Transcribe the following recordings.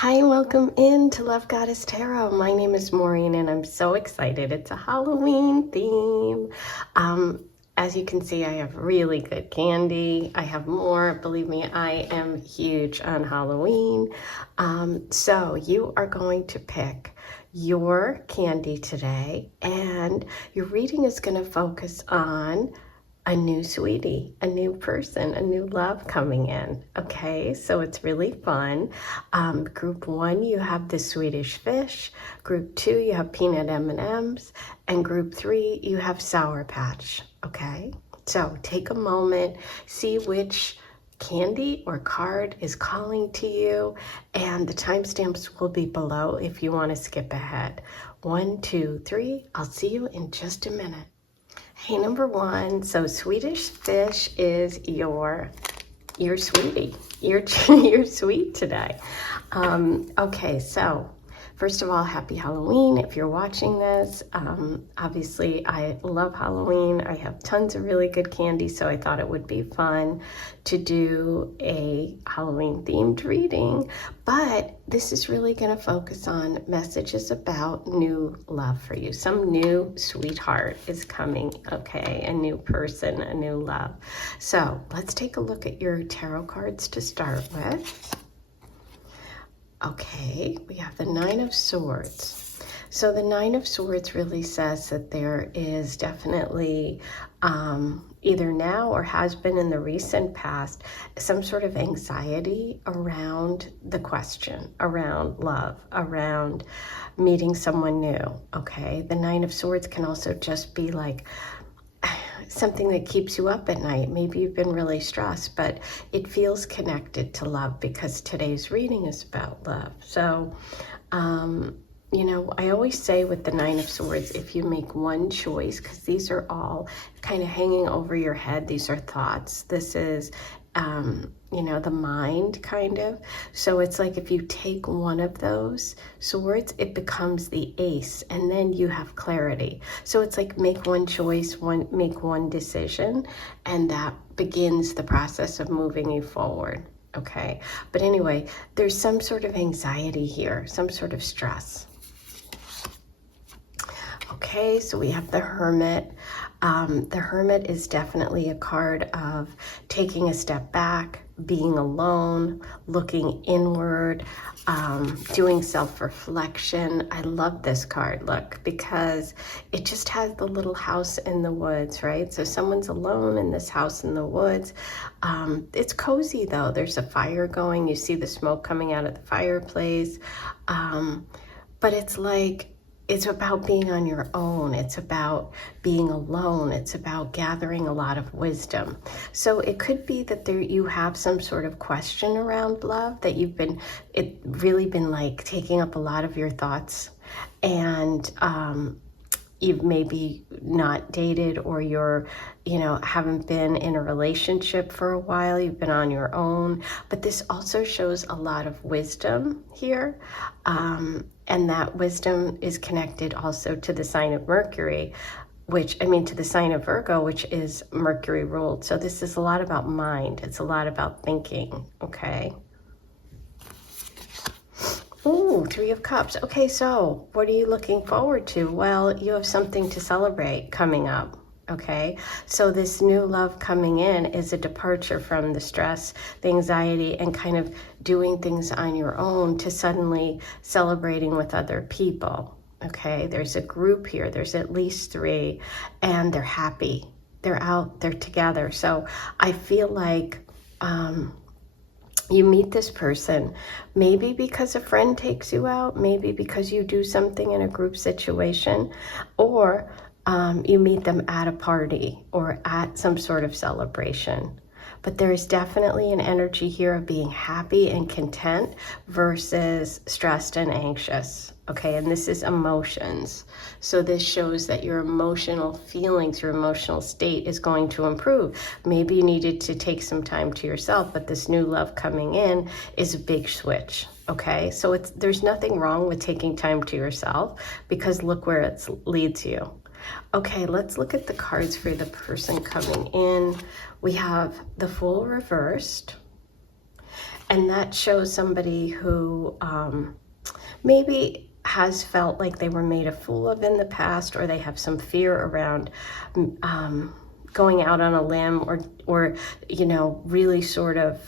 Hi, welcome in to Love Goddess Tarot. My name is Maureen and I'm so excited. It's a Halloween theme. As you can see, I have really good candy. I have more. Believe me, I am huge on Halloween. So you are going to pick your candy today, and your reading is going to focus on a new sweetie, a new person, a new love coming in. Okay, so it's really fun. Group 1, you have the Swedish fish. Group 2, you have peanut M&Ms. And group 3, you have Sour Patch. Okay, so take a moment, see which candy or card is calling to you, and the timestamps will be below if you want to skip ahead. 1, 2, 3. I'll see you in just a minute. Hey, number 1, so Swedish fish is your sweetie. You're sweet today. Okay, so first of all, happy Halloween if you're watching this. Obviously, I love Halloween. I have tons of really good candy, so I thought it would be fun to do a Halloween themed reading. But this is really going to focus on messages about new love for you. Some new sweetheart is coming, okay? A new person, a new love. So let's take a look at your tarot cards to start with. Okay, we have the Nine of Swords. So the Nine of Swords really says that there is definitely either now or has been in the recent past some sort of anxiety around the question, around love, around meeting someone new, okay? The Nine of Swords can also just be like something that keeps you up at night. Maybe you've been really stressed, but it feels connected to love because today's reading is about love. So, you know, I always say with the Nine of Swords, if you make one choice, because these are all kind of hanging over your head, these are thoughts. This is, you know, the mind kind of. So it's like if you take one of those swords, it becomes the ace, and then you have clarity. So it's like make one choice, make one decision, and that begins the process of moving you forward. Okay. But anyway, there's some sort of anxiety here, some sort of stress. Okay, so we have the Hermit. The Hermit is definitely a card of taking a step back, being alone, looking inward, doing self-reflection. I love this card, look, because it just has the little house in the woods, right? So someone's alone in this house in the woods. It's cozy though. There's a fire going. You see the smoke coming out of the fireplace. But it's like, it's about being on your own. It's about being alone. It's about gathering a lot of wisdom. So it could be that you have some sort of question around love, that it really been like taking up a lot of your thoughts, and you've maybe not dated, or you're, you know, haven't been in a relationship for a while. You've been on your own. But this also shows a lot of wisdom here. And that wisdom is connected also to the sign of Mercury, to the sign of Virgo, which is Mercury ruled. So this is a lot about mind. It's a lot about thinking, okay? Ooh, Three of Cups. Okay, so what are you looking forward to? Well, you have something to celebrate coming up. Okay, so this new love coming in is a departure from the stress, the anxiety, and kind of doing things on your own to suddenly celebrating with other people. Okay, there's a group here. There's at least 3, and they're happy. They're out, they're together. So I feel like you meet this person, maybe because a friend takes you out, maybe because you do something in a group situation, or you meet them at a party or at some sort of celebration. But there is definitely an energy here of being happy and content versus stressed and anxious. Okay, and this is emotions. So this shows that your emotional feelings, your emotional state is going to improve. Maybe you needed to take some time to yourself, but this new love coming in is a big switch. Okay, so there's nothing wrong with taking time to yourself, because look where it leads you. Okay, let's look at the cards for the person coming in. We have the Fool reversed, And that shows somebody who maybe has felt like they were made a fool of in the past, or they have some fear around going out on a limb, or you know, really sort of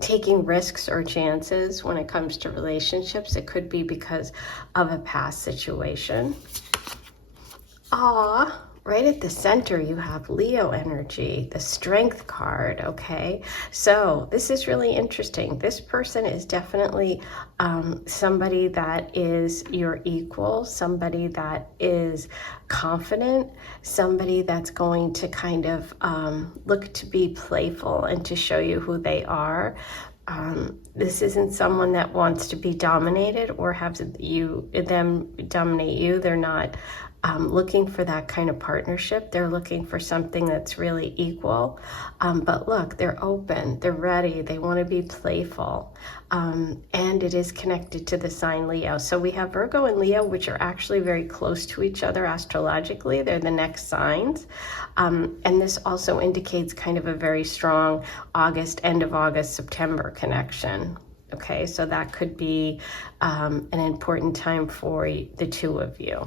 taking risks or chances when it comes to relationships. It could be because of a past situation. Right at the center, you have Leo energy, the Strength card, okay? So this is really interesting. This person is definitely somebody that is your equal, somebody that is confident, somebody that's going to kind of look to be playful and to show you who they are. This isn't someone that wants to be dominated or have them dominate you. They're not looking for that kind of partnership. They're looking for something that's really equal. But look, they're open, they're ready, they want to be playful. And it is connected to the sign Leo. So we have Virgo and Leo, which are actually very close to each other astrologically. They're the next signs. And this also indicates kind of a very strong end of August, September connection. Okay, so that could be an important time for the two of you.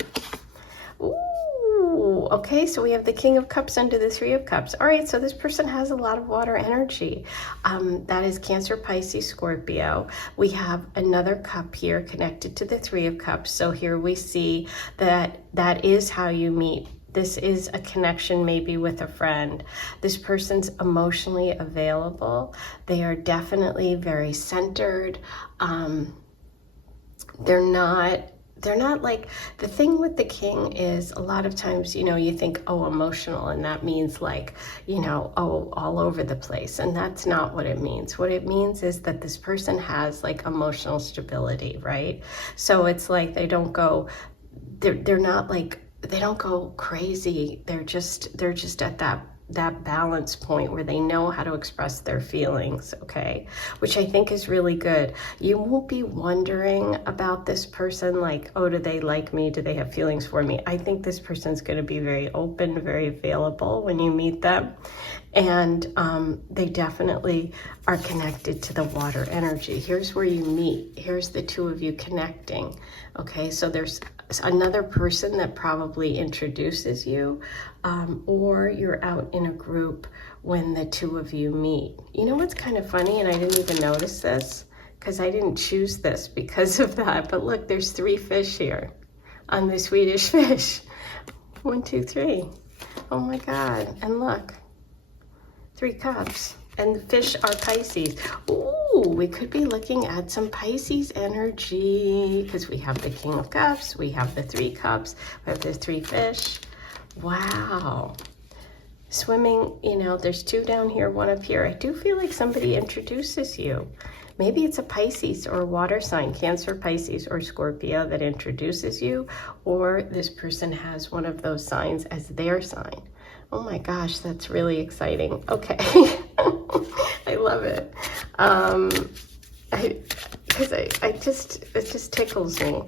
Ooh, okay, so we have the King of Cups under the Three of Cups. All right, so this person has a lot of water energy. That is Cancer, Pisces, Scorpio. We have another cup here connected to the Three of Cups. So here we see that is how you meet. This is a connection maybe with a friend. This person's emotionally available. They are definitely very centered. They're not like, the thing with the King is a lot of times, you know, you think, oh, emotional, and that means like, you know, oh, all over the place. And that's not what it means. What it means is that this person has like emotional stability, right? So it's like they don't go, they're not like, they don't go crazy. They're just at that balance point where they know how to express their feelings, okay? Which I think is really good. You won't be wondering about this person like, oh, do they like me? Do they have feelings for me? I think this person's going to be very open, very available when you meet them. And they definitely are connected to the water energy. Here's where you meet. Here's the two of you connecting, okay? So there's another person that probably introduces you, or you're out in a group when the two of you meet. You know what's kind of funny, and I didn't even notice this because I didn't choose this because of that, but look, there's 3 fish here on the Swedish fish. 1, 2, 3. Oh my God, and look, 3 cups. And the fish are Pisces. Ooh, we could be looking at some Pisces energy because we have the King of Cups, we have the 3 cups, we have the 3 fish. Wow. Swimming, you know, there's 2 down here, 1 up here. I do feel like somebody introduces you. Maybe it's a Pisces or a water sign, Cancer, Pisces, or Scorpio that introduces you, or this person has one of those signs as their sign. Oh my gosh, that's really exciting. Okay. I love it. It just tickles me.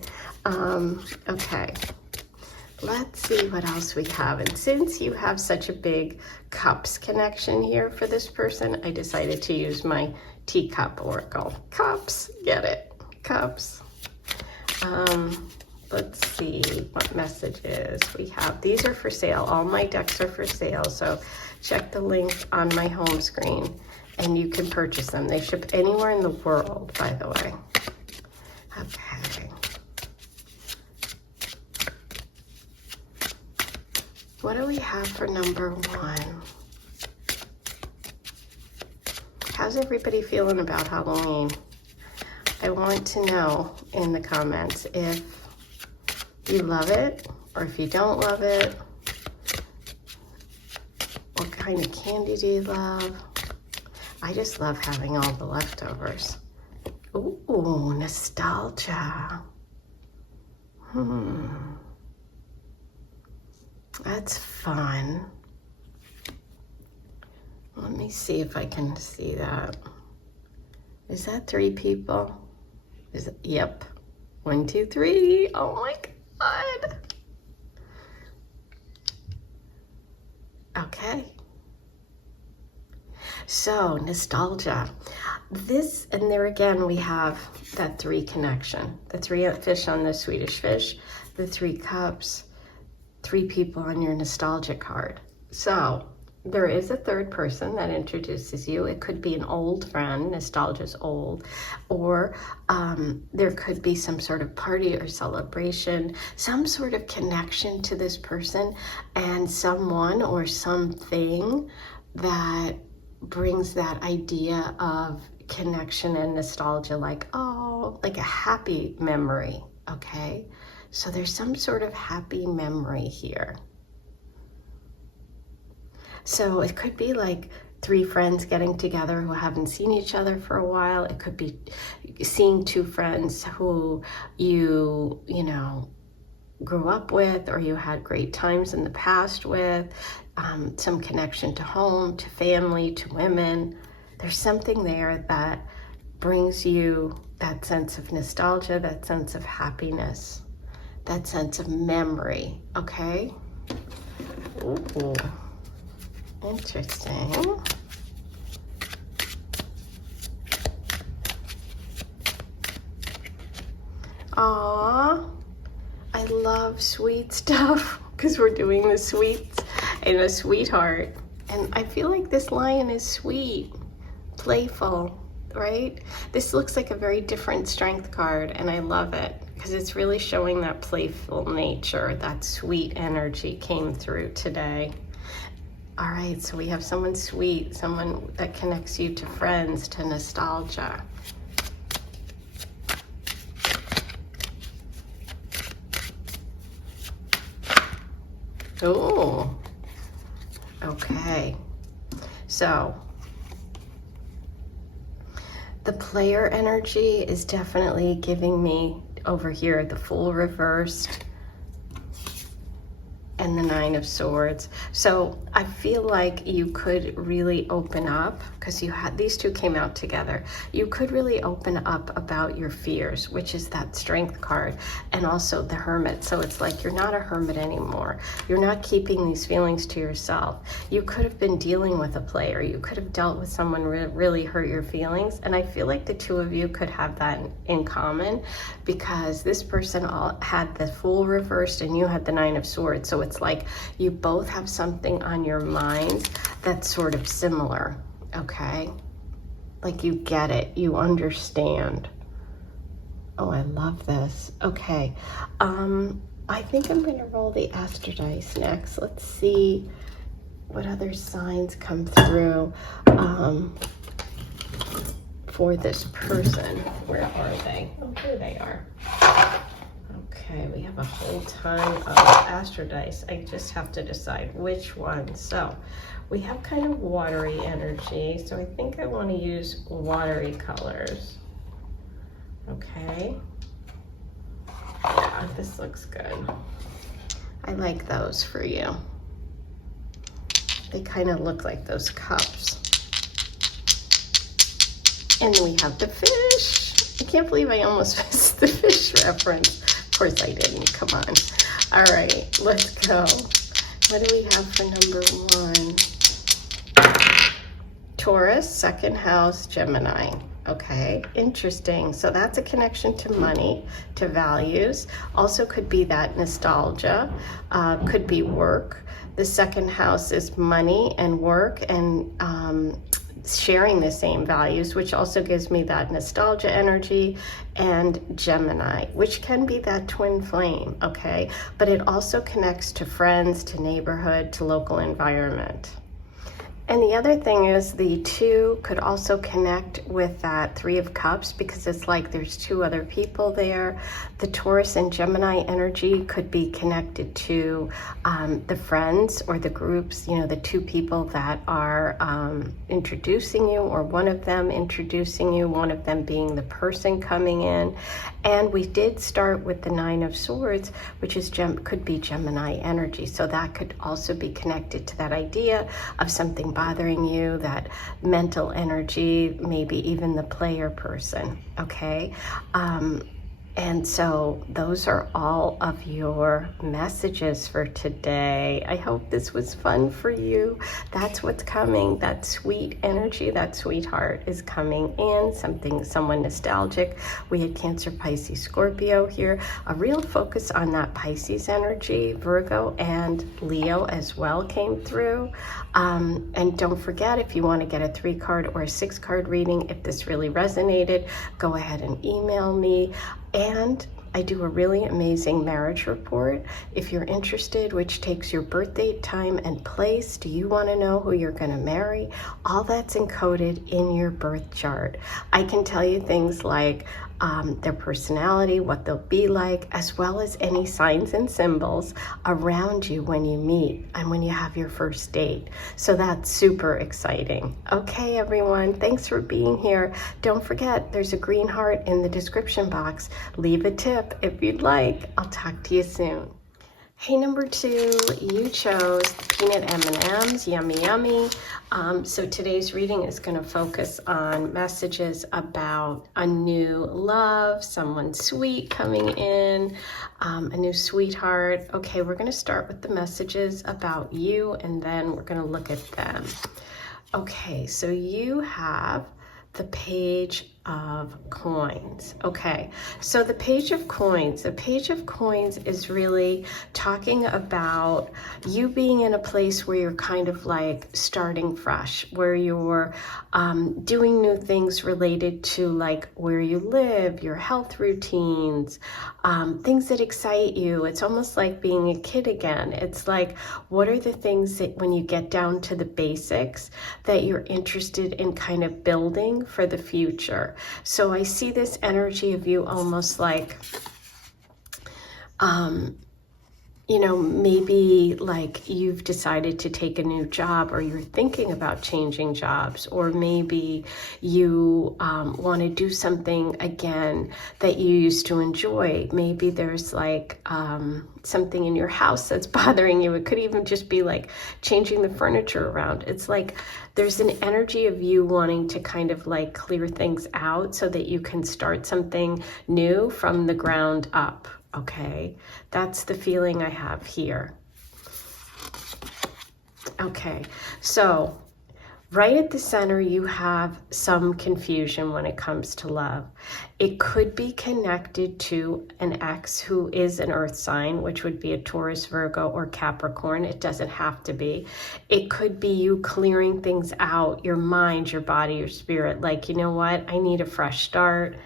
Okay. Let's see what else we have. And since you have such a big cups connection here for this person, I decided to use my teacup oracle. Cups, get it? Cups. Let's see what messages we have. These are for sale. All my decks are for sale. So check the link on my home screen and you can purchase them. They ship anywhere in the world, by the way. Okay. What do we have for number 1? How's everybody feeling about Halloween? I want to know in the comments if you love it or if you don't love it. What kind of candy do you love? I just love having all the leftovers. Ooh, nostalgia. That's fun. Let me see if I can see that. Is that 3 people? Is it? Yep. 1, 2, 3. Oh my God. Okay. So nostalgia. This, and there again, we have that 3 connection. The 3 fish on the Swedish fish, the 3 cups, 3 people on your nostalgia card. So there is a third person that introduces you. It could be an old friend, nostalgia's old, or there could be some sort of party or celebration, some sort of connection to this person and someone or something that brings that idea of connection and nostalgia, like, oh, like a happy memory, okay? So there's some sort of happy memory here. So it could be like 3 friends getting together who haven't seen each other for a while. It could be seeing 2 friends who you know, grew up with, or you had great times in the past with, some connection to home, to family, to women. There's something there that brings you that sense of nostalgia, that sense of happiness, that sense of memory, okay? Ooh. Interesting. Aww, I love sweet stuff because we're doing the sweets and a sweetheart. And I feel like this lion is sweet, playful, right? This looks like a very different strength card, and I love it because it's really showing that playful nature, that sweet energy came through today. All right, so we have someone sweet, someone that connects you to friends, to nostalgia. Oh, okay. So the player energy is definitely giving me over here the Fool reversed and the 9 of Swords. So I feel like you could really open up, because you had these 2 came out together. You could really open up about your fears, which is that strength card, and also the Hermit. So it's like you're not a hermit anymore. You're not keeping these feelings to yourself. You could have been dealing with a player. You could have dealt with someone really hurt your feelings. And I feel like the 2 of you could have that in common, because this person had the Fool reversed and you had the 9 of Swords. So it's like you both have something on your minds that's sort of similar, okay? Like you get it, you understand. Oh, I love this. Okay, I think I'm gonna roll the Aster dice next. Let's see what other signs come through for this person. Where are they? Oh, here they are. Okay, we have a whole ton of Aster dice. I just have to decide which one. So we have kind of watery energy, so I think I want to use watery colors. Okay. Yeah, this looks good. I like those for you. They kind of look like those cups. And we have the fish. I can't believe I almost missed the fish reference. Of course I didn't, come on. All right, let's go. What do we have for number 1? Taurus, 2nd house, Gemini. Okay, interesting. So that's a connection to money, to values. Also could be that nostalgia, could be work. The 2nd house is money and work and sharing the same values, which also gives me that nostalgia energy, and Gemini, which can be that twin flame, okay? But it also connects to friends, to neighborhood, to local environment. And the other thing is the 2 could also connect with that 3 of Cups, because it's like there's 2 other people there. The Taurus and Gemini energy could be connected to the friends or the groups, you know, the 2 people that are introducing you, or one of them introducing you, one of them being the person coming in. And we did start with the 9 of Swords, which is could be Gemini energy. So that could also be connected to that idea of something bothering you, that mental energy, maybe even the player person, okay? And so those are all of your messages for today. I hope this was fun for you. That's what's coming. That sweet energy, that sweetheart is coming in. Someone nostalgic. We had Cancer, Pisces, Scorpio here. A real focus on that Pisces energy. Virgo and Leo as well came through. And don't forget, if you want to get a 3-card or a 6-card reading, if this really resonated, go ahead and email me. And I do a really amazing marriage report if you're interested, which takes your birth date, time, and place. Do you want to know who you're going to marry? All that's encoded in your birth chart. I can tell you things like their personality, what they'll be like, as well as any signs and symbols around you when you meet and when you have your first date. So that's super exciting. Okay, everyone, thanks for being here. Don't forget, there's a green heart in the description box. Leave a tip if you'd like. I'll talk to you soon. Hey, number 2, you chose peanut M&Ms, yummy, yummy. So today's reading is going to focus on messages about a new love, someone sweet coming in, a new sweetheart. Okay, we're going to start with the messages about you, and then we're going to look at them. Okay, so you have the Page of Coins. Okay, so the Page of Coins is really talking about you being in a place where you're kind of like starting fresh, where you're doing new things related to like where you live, your health routines, things that excite you. It's almost like being a kid again. It's like, what are the things that when you get down to the basics that you're interested in kind of building for the future? So I see this energy of you almost like, you know, maybe like you've decided to take a new job, or you're thinking about changing jobs, or maybe you want to do something again that you used to enjoy. Maybe there's like something in your house that's bothering you. It could even just be like changing the furniture around. It's like there's an energy of you wanting to kind of like clear things out so that you can start something new from the ground up. Okay, that's the feeling I have here. Okay, so right at the center, you have some confusion when it comes to love. It could be connected to an ex who is an earth sign, which would be a Taurus, Virgo, or Capricorn. It doesn't have to be. It could be you clearing things out, your mind, your body, your spirit. Like, you know what? I need a fresh start.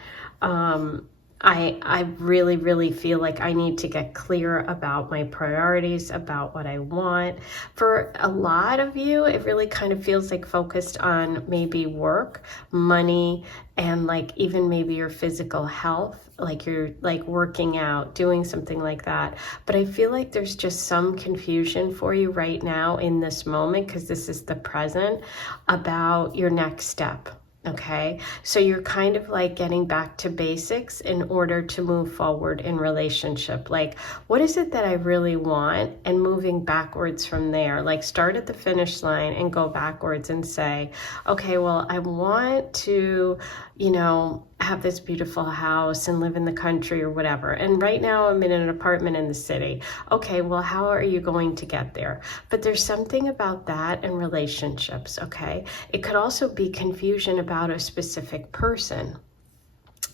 I really, really feel like I need to get clear about my priorities, about what I want. For a lot of you, it really kind of feels like focused on maybe work, money, and like even maybe your physical health, like you're like working out, doing something like that. But I feel like there's just some confusion for you right now in this moment, because this is the present, about your next step. Okay, so you're kind of like getting back to basics in order to move forward in relationship. Like, what is it that I really want? And moving backwards from there. Like, start at the finish line and go backwards and say, okay, well, I want to, you know, have this beautiful house and live in the country or whatever. And right now I'm in an apartment in the city. Okay, well, how are you going to get there? But there's something about that in relationships, okay? It could also be confusion about a specific person.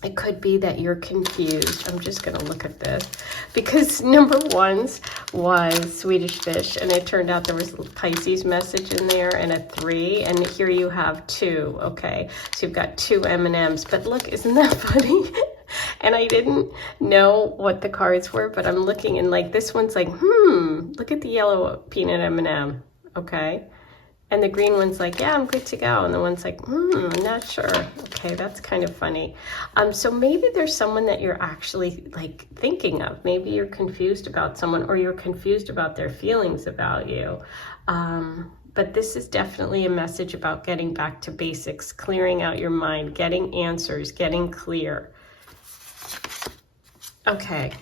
It could be that you're confused. I'm just going to look at this because number 1 was Swedish fish, and it turned out there was a Pisces message in there and a 3, and here you have 2. Okay, so you've got 2 M&Ms. But look, isn't that funny? And I didn't know what the cards were, but I'm looking and like this one's like, look at the yellow peanut M&M. Okay. And the green one's like, yeah, I'm good to go. And the one's like, I'm not sure. Okay, that's kind of funny. So maybe there's someone that you're actually like thinking of. Maybe you're confused about someone, or you're confused about their feelings about you. But this is definitely a message about getting back to basics, clearing out your mind, getting answers, getting clear. Okay.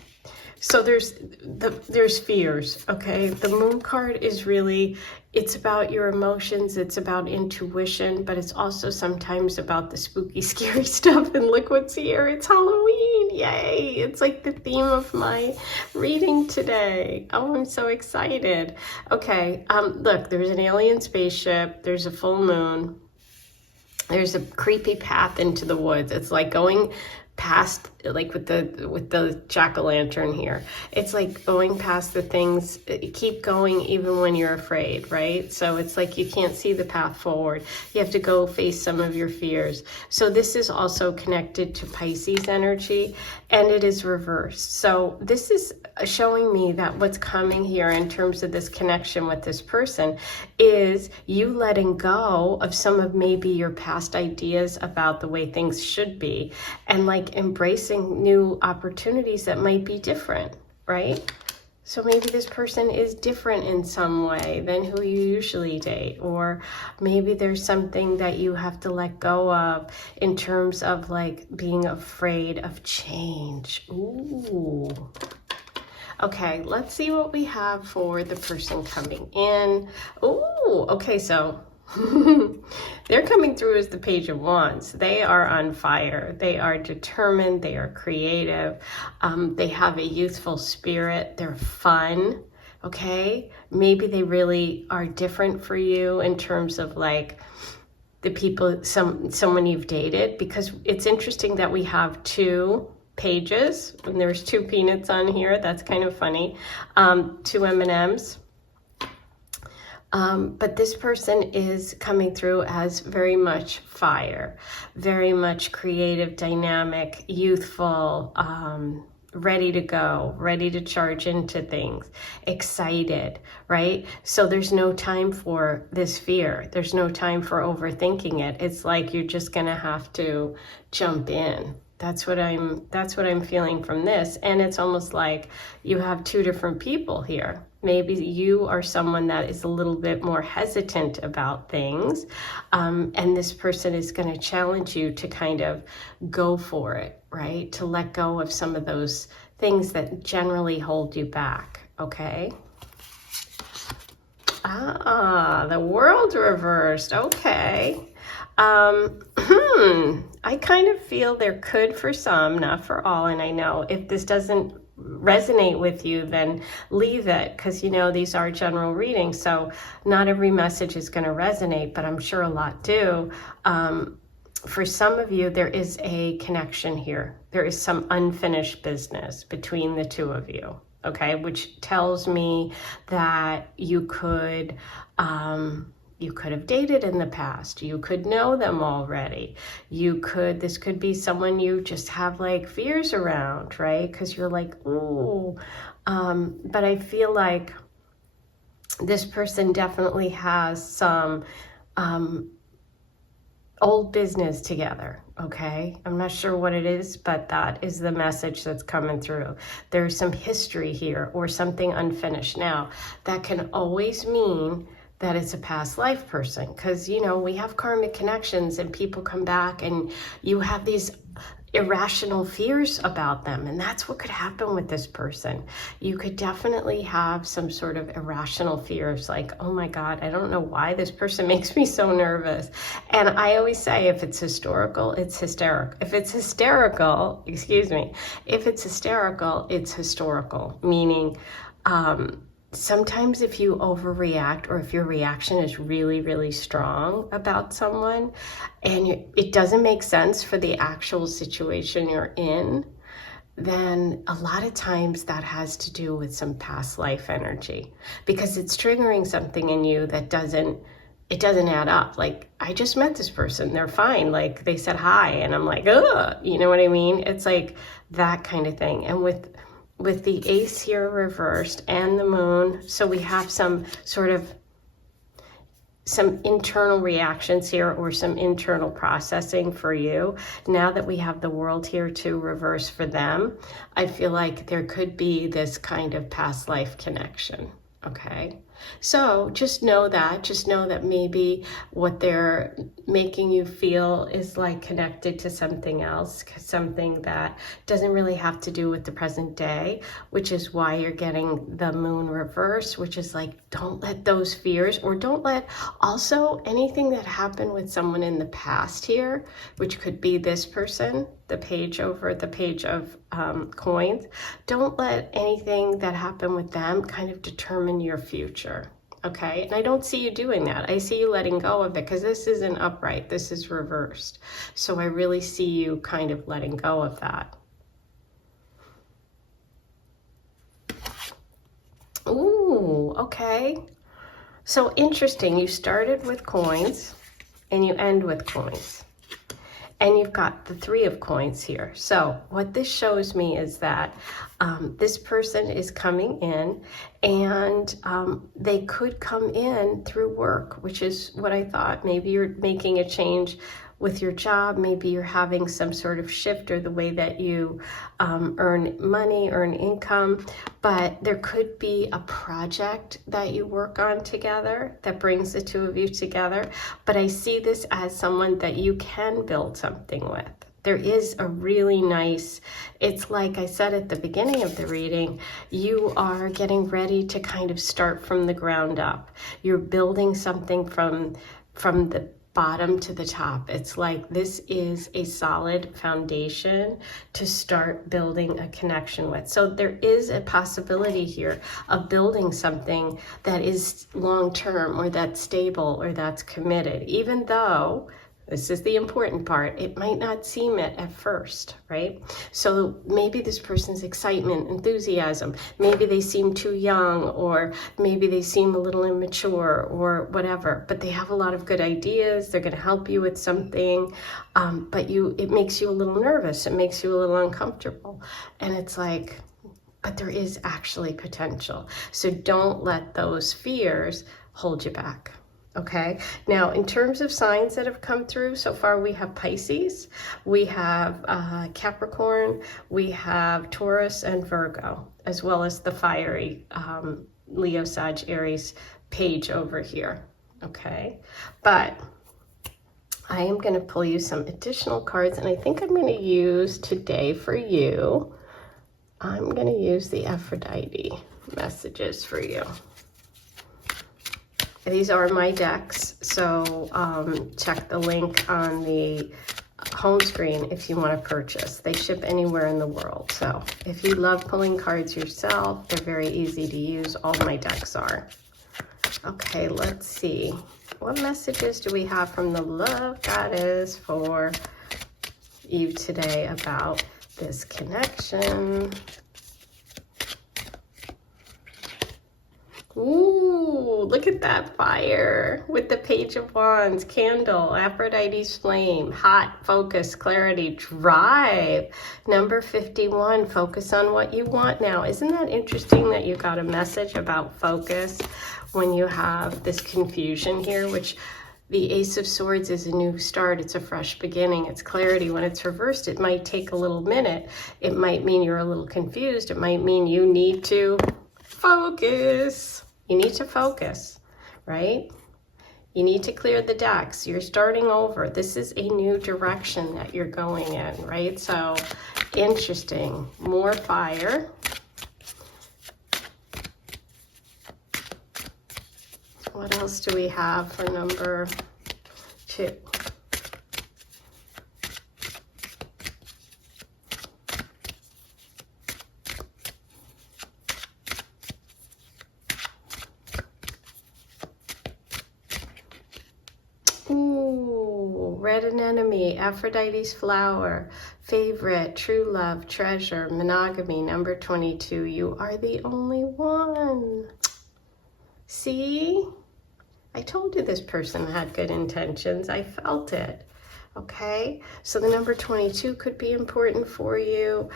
So there's fears, okay? The Moon card is really, it's about your emotions, it's about intuition, but it's also sometimes about the spooky, scary stuff. And look what's here, it's Halloween. Halloween. Yay. It's like the theme of my reading today. Oh, I'm so excited. Okay. Look, there's an alien spaceship. There's a full moon. There's a creepy path into the woods. It's like going past, like with the jack-o'-lantern here, it's like going past the things. You keep going even when you're afraid, right? So it's like you can't see the path forward. You have to go face some of your fears. So this is also connected to Pisces energy, and it is reversed. So this is showing me that what's coming here in terms of this connection with this person is you letting go of some of maybe your past ideas about the way things should be, and like embracing new opportunities that might be different, right? So maybe this person is different in some way than who you usually date, or maybe there's something that you have to let go of in terms of like being afraid of change. Ooh. Okay, let's see what we have for the person coming in. Ooh, okay, so they're coming through as the Page of Wands. They are on fire. They are determined. They are creative. They have a youthful spirit. They're fun. Okay, maybe they really are different for you in terms of like the people, someone you've dated, because it's interesting that we have two pages and there's two peanuts on here. That's kind of funny. Two M&Ms. But this person is coming through as very much fire, very much creative, dynamic, youthful, ready to go, ready to charge into things, excited, right? So there's no time for this fear. There's no time for overthinking it. It's like you're just going to have to jump in. That's what I'm feeling from this. And it's almost like you have two different people here. Maybe you are someone that is a little bit more hesitant about things. And this person is going to challenge you to kind of go for it, right? To let go of some of those things that generally hold you back. Okay. The world reversed. Okay. I kind of feel there could, for some, not for all, and I know if this doesn't resonate with you, then leave it, because you know these are general readings, so not every message is going to resonate, but I'm sure a lot do. For some of you, there is a connection here. There is some unfinished business between the two of you, okay, which tells me that you could have dated in the past. You could know them already. This could be someone you just have like fears around, right? Because you're like, ooh. But I feel like this person definitely has some old business together, okay? I'm not sure what it is, but that is the message that's coming through. There's some history here or something unfinished. Now, that can always mean that it's a past life person, because you know we have karmic connections and people come back and you have these irrational fears about them, and that's what could happen with this person. You could definitely have some sort of irrational fears like, oh my God, I don't know why this person makes me so nervous. And I always say, if it's historical, it's hysterical. If it's hysterical, if it's hysterical, it's historical, meaning sometimes if you overreact, or if your reaction is really, really strong about someone and it doesn't make sense for the actual situation you're in, then a lot of times that has to do with some past life energy, because it's triggering something in you that doesn't add up. Like, I just met this person, they're fine, like they said hi, and I'm like, ugh, you know what I mean? It's like that kind of thing. And with the ace here reversed and the moon, so we have some internal reactions here, or some internal processing for you. Now that we have the world here to reverse for them, I feel like there could be this kind of past life connection, okay? So just know that maybe what they're making you feel is like connected to something else, something that doesn't really have to do with the present day, which is why you're getting the moon reverse, which is like, don't let those fears, or don't let also anything that happened with someone in the past here, which could be this person, the page over the page of coins. Don't let anything that happened with them kind of determine your future. Okay, and I don't see you doing that. I see you letting go of it, because this isn't upright, this is reversed. So I really see you kind of letting go of that. Ooh, okay. So interesting, you started with coins and you end with coins. And you've got the 3 of coins here. So what this shows me is that this person is coming in, and they could come in through work, which is what I thought. Maybe you're making a change with your job. Maybe you're having some sort of shift, or the way that you earn money, earn income. But there could be a project that you work on together that brings the 2 of you together. But I see this as someone that you can build something with. There is a really nice, it's like I said at the beginning of the reading, you are getting ready to kind of start from the ground up. You're building something from the bottom to the top. It's like this is a solid foundation to start building a connection with. So there is a possibility here of building something that is long-term, or that's stable, or that's committed, even though, this is the important part, it might not seem it at first, right? So maybe this person's excitement, enthusiasm, maybe they seem too young, or maybe they seem a little immature, or whatever, but they have a lot of good ideas. They're going to help you with something, but it makes you a little nervous. It makes you a little uncomfortable. And it's like, but there is actually potential. So don't let those fears hold you back. Okay, now in terms of signs that have come through so far, we have Pisces, we have Capricorn, we have Taurus and Virgo, as well as the fiery Leo, Sag, Aries page over here. Okay, but I am going to pull you some additional cards, and I think I'm going to use today for you, I'm going to use the Aphrodite messages for you. These are my decks, so check the link on the home screen if you want to purchase. They ship anywhere in the world, so if you love pulling cards yourself, they're very easy to use. All my decks are. Okay, let's see. What messages do we have from the Love Goddess for you today about this connection? Ooh, look at that fire with the Page of Wands, candle, Aphrodite's flame, hot, focus, clarity, drive. Number 51, focus on what you want now. Isn't that interesting that you got a message about focus when you have this confusion here, which the Ace of Swords is a new start. It's a fresh beginning. It's clarity. When it's reversed, it might take a little minute. It might mean you're a little confused. It might mean you need to focus. You need to focus, right? You need to clear the decks. You're starting over. This is a new direction that you're going in, right? So interesting. More fire. What else do we have for number 2? Ooh, red anemone, Aphrodite's flower, favorite, true love, treasure, monogamy, number 22. You are the only one. See? I told you this person had good intentions. I felt it. Okay? So the number 22 could be important for you.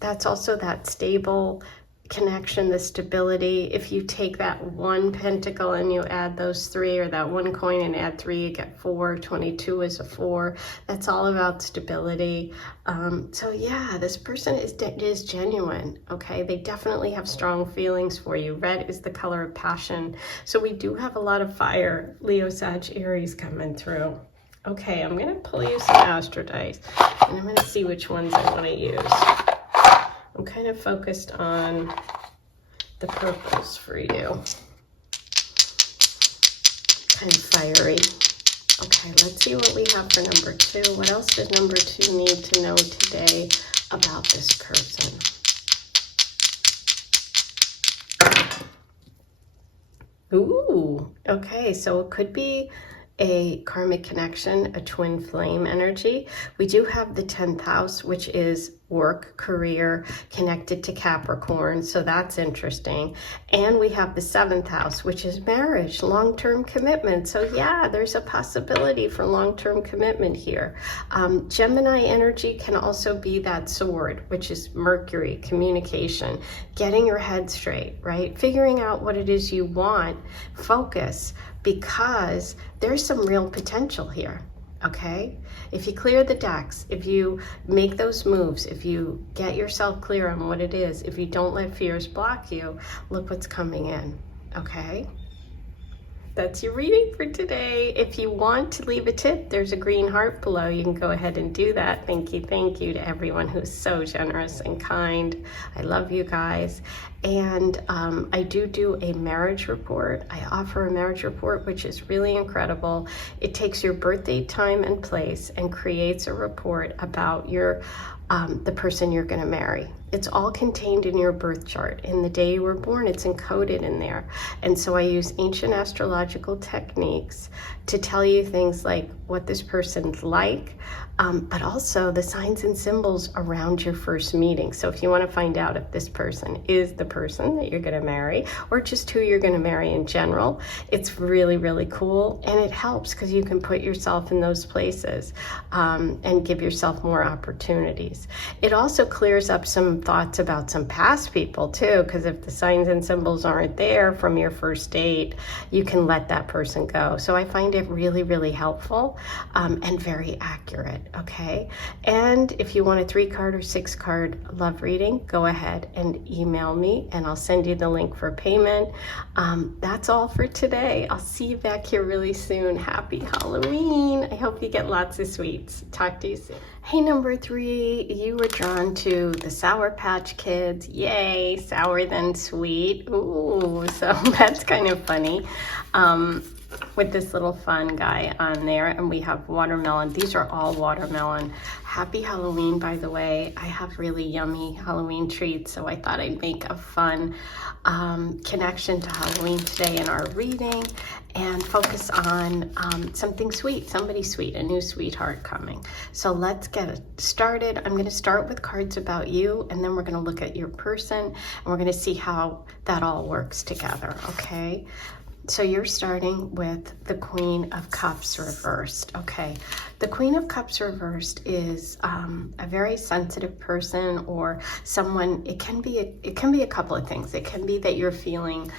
That's also that stable connection, the stability. If you take that one pentacle and you add those 3, or that one coin and add 3, you get 4. 22 is a 4. That's all about stability. So yeah, this person is genuine, okay? They definitely have strong feelings for you. Red is the color of passion. So we do have a lot of fire, Leo, Sag, Aries coming through. Okay, I'm going to pull you some astro dice, and I'm going to see which ones I want to use. I'm kind of focused on the purples for you. Kind of fiery. Okay, let's see what we have for number 2. What else does number 2 need to know today about this person? Ooh, okay, so it could be a karmic connection, a twin flame energy. We do have the 10th house, which is work, career, connected to Capricorn, so that's interesting. And we have the 7th house, which is marriage, long-term commitment. So yeah, there's a possibility for long-term commitment here. Gemini energy can also be that sword, which is Mercury, communication, getting your head straight, right? Figuring out what it is you want, focus, because there's some real potential here. Okay, if you clear the decks, if you make those moves, if you get yourself clear on what it is, if you don't let fears block you, look what's coming in. Okay, that's your reading for today. If you want to leave a tip, there's a green heart below. You can go ahead and do that. Thank you to everyone who's so generous and kind. I love you guys. And I do a marriage report. I offer a marriage report, which is really incredible. It takes your birth date, time, and place and creates a report about your the person you're going to marry. It's all contained in your birth chart. In the day you were born, it's encoded in there. And so I use ancient astrological techniques to tell you things like what this person's like, but also the signs and symbols around your first meeting. So if you want to find out if this person is the person that you're going to marry, or just who you're going to marry in general, it's really, really cool. And it helps because you can put yourself in those places and give yourself more opportunities. It also clears up some thoughts about some past people too, because if the signs and symbols aren't there from your first date, you can let that person go. So I find it really, really helpful and very accurate. Okay, and if you want a 3-card or 6-card love reading, go ahead and email me and I'll send you the link for payment. That's all for today. I'll see you back here really soon. Happy Halloween. I hope you get lots of sweets. Talk to you soon. Hey, number 3, you were drawn to the Sour Patch Kids. Yay, sour then sweet. Ooh, so that's kind of funny. With this little fun guy on there, and we have watermelon. These are all watermelon. Happy Halloween, by the way. I have really yummy Halloween treats, so I thought I'd make a fun connection to Halloween today in our reading and focus on something sweet, somebody sweet, a new sweetheart coming. So let's get it started. I'm going to start with cards about you, and then we're going to look at your person, and we're going to see how that all works together, okay? So you're starting with the Queen of Cups reversed. Okay, the Queen of Cups reversed is a very sensitive person, or someone. It can be a couple of things. It can be that you're feeling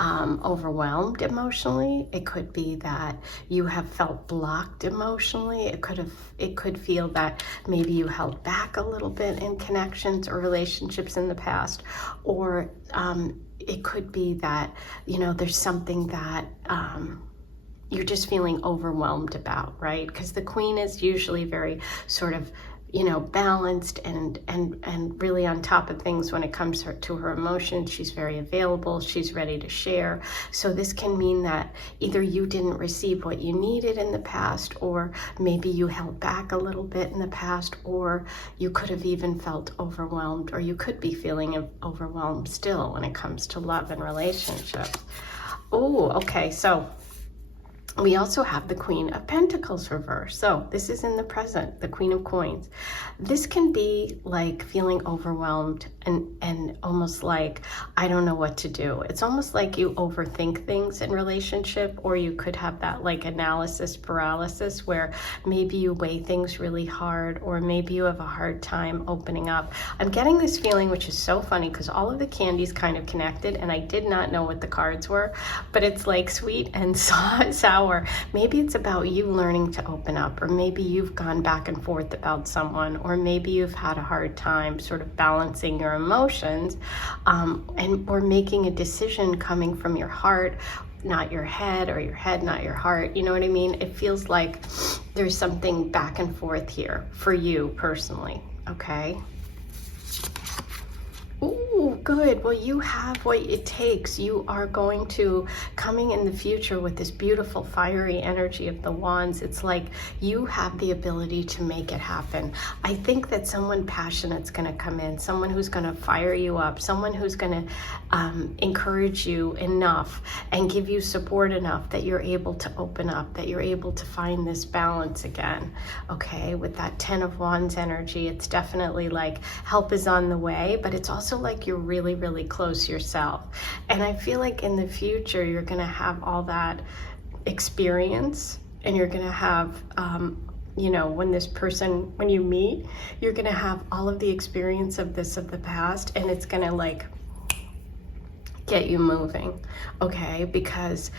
overwhelmed emotionally. It could be that you have felt blocked emotionally. It could feel that maybe you held back a little bit in connections or relationships in the past, or it could be that, you know, there's something that you're just feeling overwhelmed about, right? Because the Queen is usually very sort of, you know, balanced and really on top of things when it comes to her emotions. She's very available. She's ready to share. So this can mean that either you didn't receive what you needed in the past, or maybe you held back a little bit in the past, or you could have even felt overwhelmed, or you could be feeling overwhelmed still when it comes to love and relationships. Oh, okay. So We also have the Queen of Pentacles reversed. So this is in the present, the Queen of Coins. This can be like feeling overwhelmed and almost like, I don't know what to do. It's almost like you overthink things in relationship, or you could have that like analysis paralysis where maybe you weigh things really hard, or maybe you have a hard time opening up. I'm getting this feeling, which is so funny because all of the candy's kind of connected, and I did not know what the cards were, but it's like sweet and sour. Maybe it's about you learning to open up, or maybe you've gone back and forth about someone, or maybe you've had a hard time sort of balancing your emotions, or making a decision coming from your heart, not your head, or your head, not your heart. You know what I mean? It feels like there's something back and forth here for you personally, okay? Ooh, good. Well, you have what it takes. You are going to, coming in the future with this beautiful fiery energy of the wands, it's like you have the ability to make it happen. I think that someone passionate's going to come in, someone who's going to fire you up, someone who's going to encourage you enough and give you support enough that you're able to open up, that you're able to find this balance again. Okay, with that 10 of Wands energy, it's definitely like help is on the way, but it's also like you're really, really close yourself. And I feel like in the future, you're going to have all that experience, and you're going to have, you know, when you meet, you're going to have all of the experience of the past, and it's going to like get you moving, okay? Because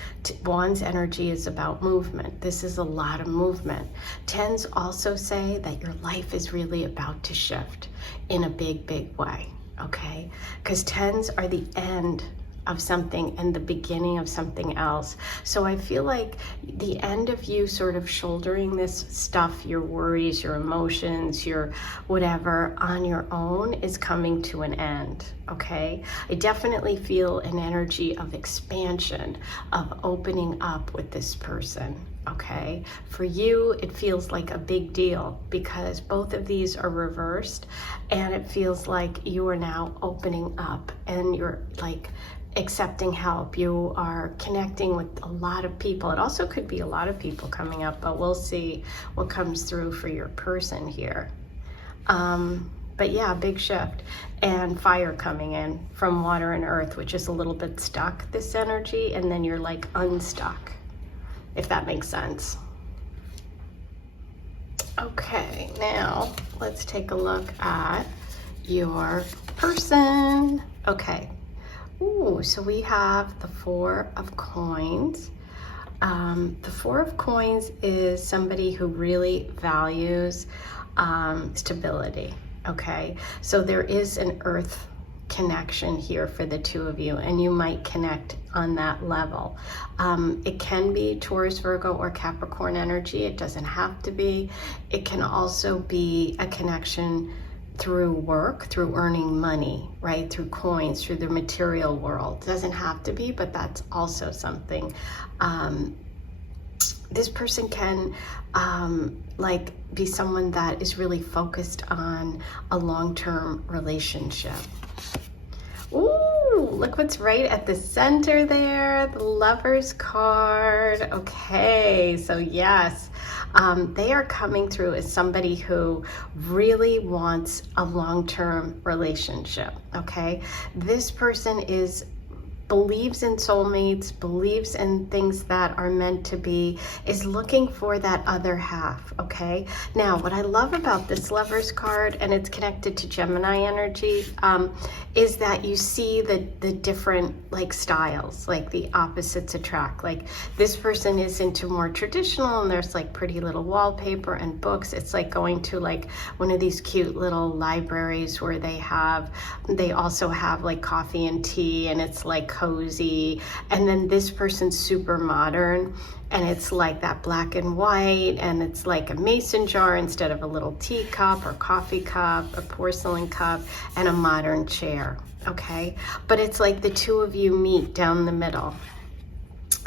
Wands energy is about movement. This is a lot of movement. Tens also say that your life is really about to shift in a big, big way. Okay, because tens are the end of something and the beginning of something else. So I feel like the end of you sort of shouldering this stuff, your worries, your emotions, your whatever on your own is coming to an end. Okay, I definitely feel an energy of expansion, of opening up with this person. Okay, for you it feels like a big deal because both of these are reversed, and it feels like you are now opening up and you're like accepting help. You are connecting with a lot of people. It also could be a lot of people coming up, but we'll see what comes through for your person here. But yeah, big shift, and fire coming in from water and earth, which is a little bit stuck, this energy, and then you're like unstuck, if that makes sense. Okay, now let's take a look at your person. Okay. Ooh, so we have the Four of Coins. The Four of Coins is somebody who really values stability, okay? So there is an earth connection here for the two of you, and you might connect on that level. It can be Taurus, Virgo, or Capricorn energy. It doesn't have to be. It can also be a connection through work, through earning money, right? Through coins, through the material world. It doesn't have to be, but that's also something. This person can like be someone that is really focused on a long-term relationship. Ooh, look what's right at the center there, the Lover's card. Okay, so yes, they are coming through as somebody who really wants a long-term relationship, okay? This person believes in soulmates, believes in things that are meant to be, is looking for that other half, okay? Now, what I love about this Lover's card, and it's connected to Gemini energy, is that you see the different like styles, like the opposites attract. Like this person is into more traditional, and there's like pretty little wallpaper and books. It's like going to like one of these cute little libraries where they also have like coffee and tea, and it's like cozy. And then this person's super modern, and it's like that black and white, and it's like a mason jar instead of a little teacup or coffee cup or porcelain cup, and a modern chair, okay? But it's like the two of you meet down the middle.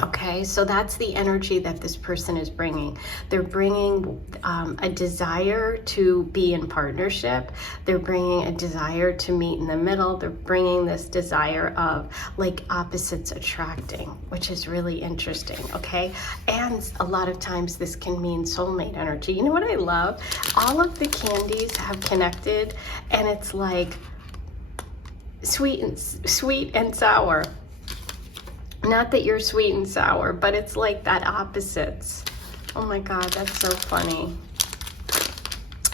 Okay, so that's the energy that this person is bringing. They're bringing a desire to be in partnership. They're bringing a desire to meet in the middle. They're bringing this desire of like opposites attracting, which is really interesting, okay? And a lot of times this can mean soulmate energy. You know what I love? All of the candies have connected, and it's like sweet and sour. Not that you're sweet and sour, but it's like that opposites. Oh my God, that's so funny.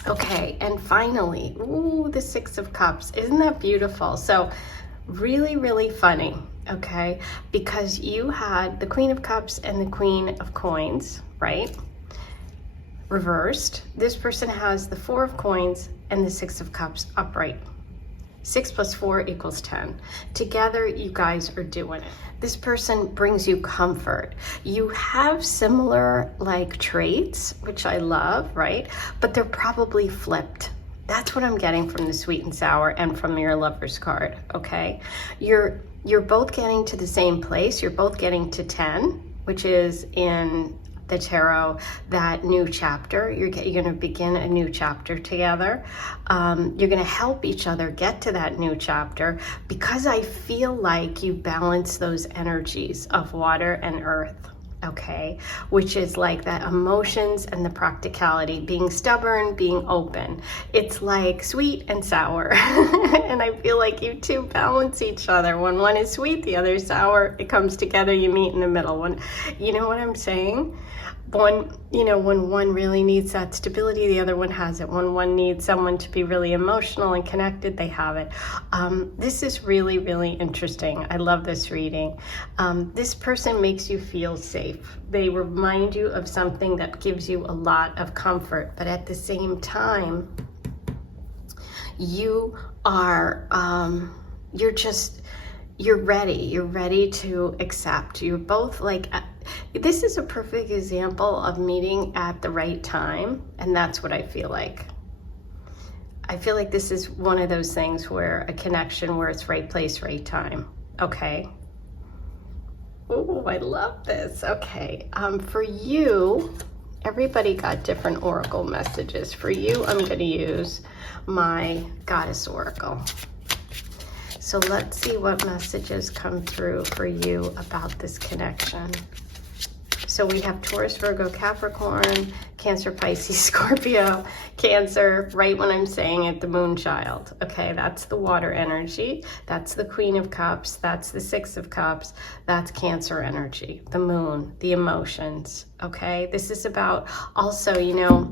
Okay, and finally, ooh, the Six of Cups. Isn't that beautiful? So really, really funny, okay? Because you had the Queen of Cups and the Queen of Coins, right? Reversed. This person has the Four of Coins and the Six of Cups upright. 6 plus 4 equals 10. Together, you guys are doing it. This person brings you comfort. You have similar like traits, which I love, right? But they're probably flipped. That's what I'm getting from the sweet and sour and from your Lover's card, okay? You're both getting to the same place. You're both getting to 10, which is in the tarot, that new chapter. You're going to begin a new chapter together. You're going to help each other get to that new chapter, because I feel like you balance those energies of water and earth, okay? Which is like that emotions and the practicality, being stubborn, being open. It's like sweet and sour. And I feel like you two balance each other. When one is sweet, the other is sour. It comes together, you meet in the middle. When, you know what I'm saying? One, you know, when one really needs that stability, the other one has it. When one needs someone to be really emotional and connected, they have it. This is really, really interesting. I love this reading. This person makes you feel safe. They remind you of something that gives you a lot of comfort, but at the same time, you are, you're ready to accept. You're both like, this is a perfect example of meeting at the right time, and that's what I feel like. I feel like this is one of those things where a connection where it's right place, right time, okay? Oh, I love this. Okay, for you, everybody got different oracle messages. For you, I'm going to use my Goddess Oracle. So let's see what messages come through for you about this connection. So we have Taurus, Virgo, Capricorn, Cancer, Pisces, Scorpio, Cancer, right when I'm saying it, the Moon Child. Okay, that's the water energy. That's the Queen of Cups. That's the Six of Cups. That's Cancer energy, the Moon, the emotions. Okay, this is about also, you know,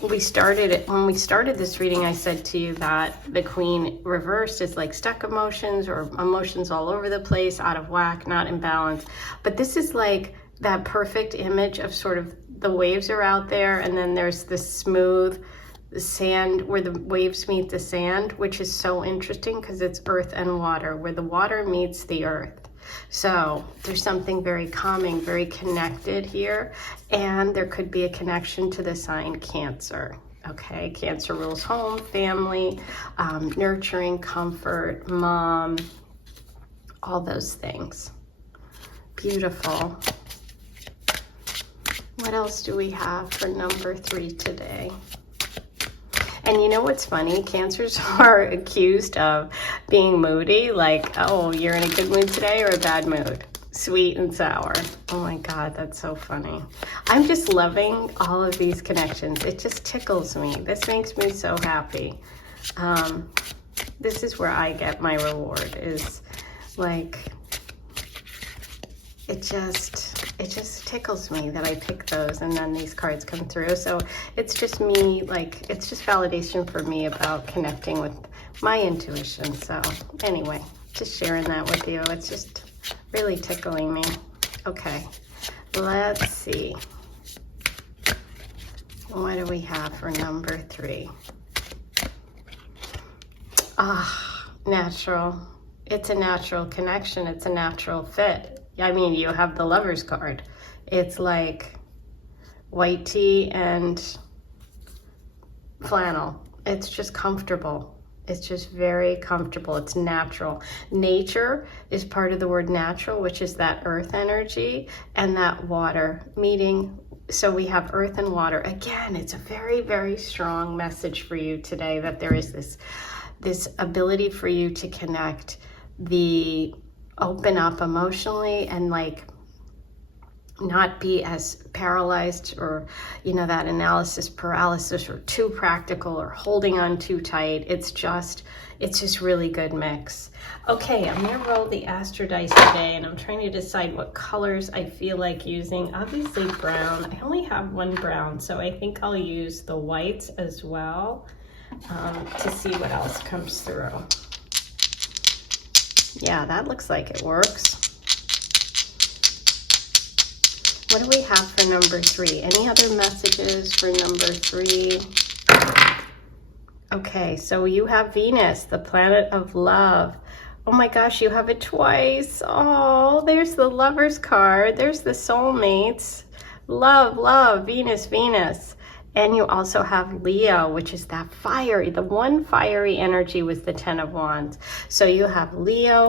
when we started this reading, I said to you that the Queen reversed is like stuck emotions, or emotions all over the place, out of whack, not in balance. But this is like that perfect image of sort of the waves are out there, and then there's this smooth sand where the waves meet the sand, which is so interesting because it's earth and water, where the water meets the earth. So there's something very calming, very connected here, and there could be a connection to the sign Cancer. Okay, Cancer rules home, family, nurturing, comfort, mom, all those things. Beautiful. What else do we have for number 3 today? And you know what's funny? Cancers are accused of being moody, like, oh, you're in a good mood today or a bad mood? Sweet and sour. Oh my God, that's so funny. I'm just loving all of these connections. It just tickles me. This makes me so happy. This is where I get my reward, is like, it just tickles me that I pick those and then these cards come through. So it's just me, like, it's just validation for me about connecting with my intuition. So anyway, just sharing that with you. It's just really tickling me. Okay, let's see. What do we have for number 3? Natural. It's a natural connection. It's a natural fit. I mean, you have the Lover's card. It's like white tee and flannel. It's just comfortable. It's just very comfortable. It's natural. Nature is part of the word natural, which is that earth energy, and that water meeting. So we have earth and water. Again, it's a very, very strong message for you today, that there is this ability for you to connect, open up emotionally, and like not be as paralyzed, or that analysis paralysis, or too practical, or holding on too tight. It's just really good mix. Okay, I'm gonna roll the Astro Dice today, and I'm trying to decide what colors I feel like using. Obviously brown. I only have one brown, so I think I'll use the whites as well, to see what else comes through. Yeah, that looks like it works. What do we have for number 3? Any other messages for number 3? Okay, so you have Venus, the planet of love. Oh my gosh, you have it twice. Oh, there's the Lovers card. There's the soulmates. Love, love, Venus, Venus. And you also have Leo, which is that fiery, the one fiery energy with the 10 of Wands. So you have Leo,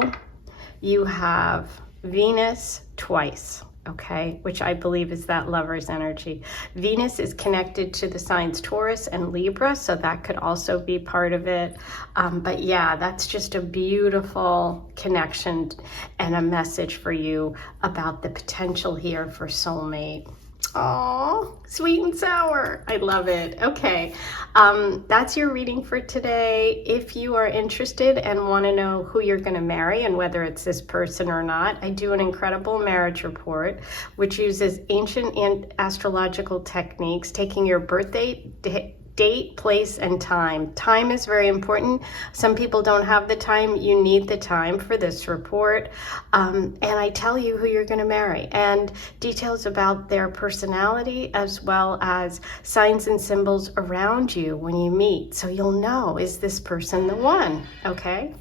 you have Venus twice. Okay, which I believe is that Lover's energy. Venus is connected to the signs Taurus and Libra, so that could also be part of it. But yeah, that's just a beautiful connection and a message for you about the potential here for soulmate. Oh, sweet and sour. I love it. Okay, that's your reading for today. If you are interested and want to know who you're going to marry and whether it's this person or not, I do an incredible marriage report, which uses ancient and astrological techniques, taking your birthday, date, place, and time. Time is very important. Some people don't have the time. You need the time for this report. And I tell you who you're going to marry, and details about their personality, as well as signs and symbols around you when you meet. So you'll know, is this person the one? Okay.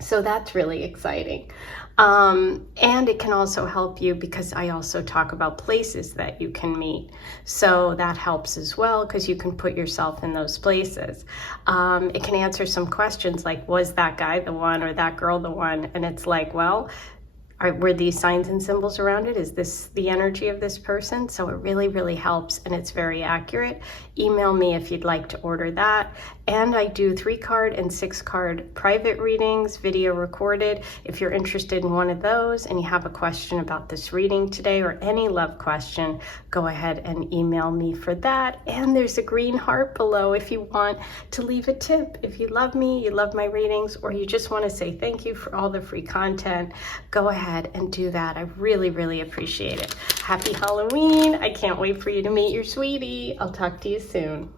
So that's really exciting. And it can also help you, because I also talk about places that you can meet. So that helps as well, because you can put yourself in those places. It can answer some questions like, was that guy the one, or that girl the one? And it's like, well, were these signs and symbols around it? Is this the energy of this person? So it really, really helps, and it's very accurate. Email me if you'd like to order that. And I do 3-card and 6-card private readings, video recorded. If you're interested in one of those and you have a question about this reading today, or any love question, go ahead and email me for that. And there's a green heart below if you want to leave a tip. If you love me, you love my readings, or you just want to say thank you for all the free content, go ahead and do that. I really, really appreciate it. Happy Halloween. I can't wait for you to meet your sweetie. I'll talk to you soon.